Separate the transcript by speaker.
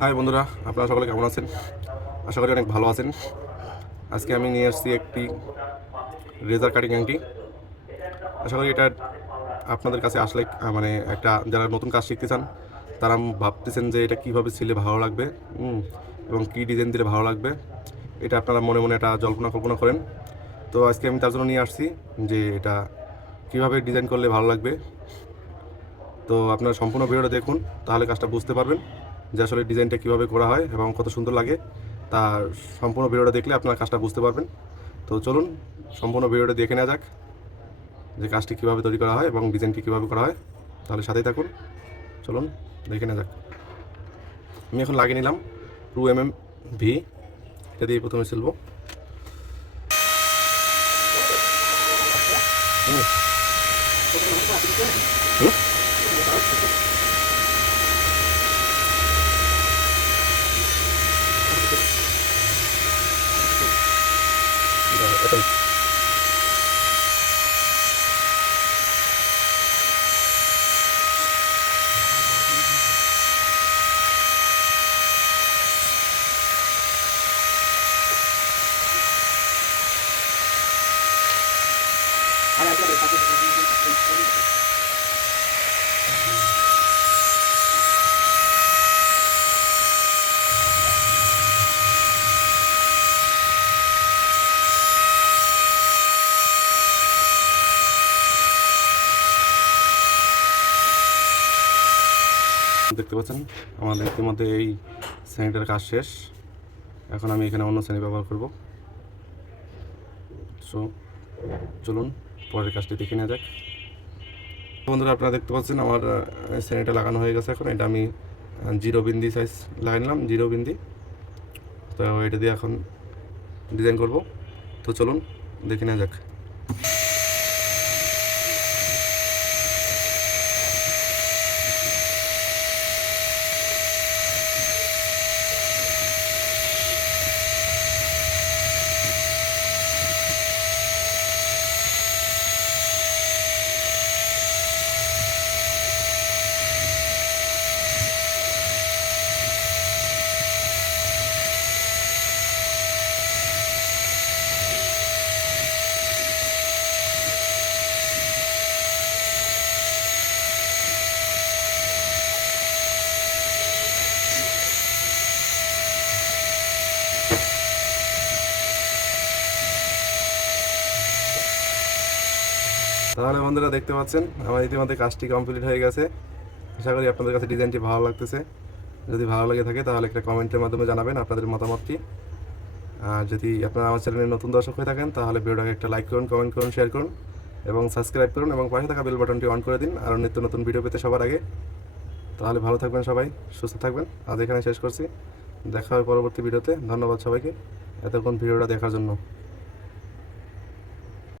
Speaker 1: High বন্ধুরা। আপনারা সকলে কেমন আছেন? আশা করি অনেক ভালো আছেন। আজকে আমি নিয়ে আসছি একটি রেজার কাটিং আংটি। আশা করি এটা আপনাদের কাছে আসলে মানে একটা, যারা নতুন কাজ শিখতে চান, তারা ভাবতেছেন যে এটা কীভাবে ছিলে ভালো লাগবে এবং কী ডিজাইন দিলে ভালো লাগবে। এটা আপনারা মনে মনে একটা জল্পনা কল্পনা করেন। তো আজকে আমি তার জন্য নিয়ে আসছি যে এটা কীভাবে ডিজাইন করলে ভালো লাগবে। তো আপনারা সম্পূর্ণ ভিডিওটা দেখুন, তাহলে কাজটা বুঝতে পারবেন। যে আসলে ডিজাইনটা কীভাবে করা হয় এবং কত সুন্দর লাগে, তার সম্পূর্ণ ভিডিওটা দেখলে আপনারা কাজটা বুঝতে পারবেন। তো চলুন, সম্পূর্ণ ভিডিওটা দেখে নেওয়া যাক যে কাজটি কীভাবে তৈরি করা হয় এবং ডিজাইনটি কীভাবে করা হয়। তাহলে সাথেই থাকুন। চলুন, দেখে নেওয়া যাক। আমি এখন লাগিয়ে নিলাম টু এম এম ভি এটা দিয়ে প্রথমে সিলবো। হুম। はい。あら、ちょっと、দেখতে পাচ্ছেন? আমাদের ইতিমধ্যে এই শ্রেণীটার কাজ শেষ। এখন আমি এখানে অন্য শ্রেণি ব্যবহার করব। সো চলুন, পরের কাজটি দেখে নেওয়া যাক। বন্ধুরা, আপনারা দেখতে পাচ্ছেন আমার শ্রেণীটা লাগানো হয়ে গেছে এখন। এটা আমি জিরো বিন্দি সাইজ লাগাই নিলাম, জিরো বিন্দি। তো এটা দিয়ে এখন ডিজাইন করব। তো চলুন, দেখে নেওয়া যাক। তাহলে বন্ধুরা দেখতে পাচ্ছেন, আমার ইতিমধ্যে কাজটি কমপ্লিট হয়ে গেছে। আশা করি আপনাদের কাছে ডিজাইনটি ভালো লাগতেছে। যদি ভালো লাগে থাকে, তাহলে একটা কমেন্টের মাধ্যমে জানাবেন আপনাদের মতামতটি। আর যদি আপনারা আমার চ্যানেলের নতুন দর্শক হয়ে থাকেন, তাহলে ভিডিওটাকে একটা লাইক করুন কমেন্ট করুন শেয়ার করুন, এবং সাবস্ক্রাইব করুন, এবং পাশে থাকা বেল বাটনটি অন করে দিন। আর নিত্য নতুন ভিডিও পেতে সবার আগে। তাহলে ভালো থাকবেন সবাই, সুস্থ থাকবেন। আজ এখানে শেষ করছি। দেখা হবে পরবর্তী ভিডিওতে ধন্যবাদ সবাইকে। এতক্ষণ ভিডিওটা দেখার জন্য।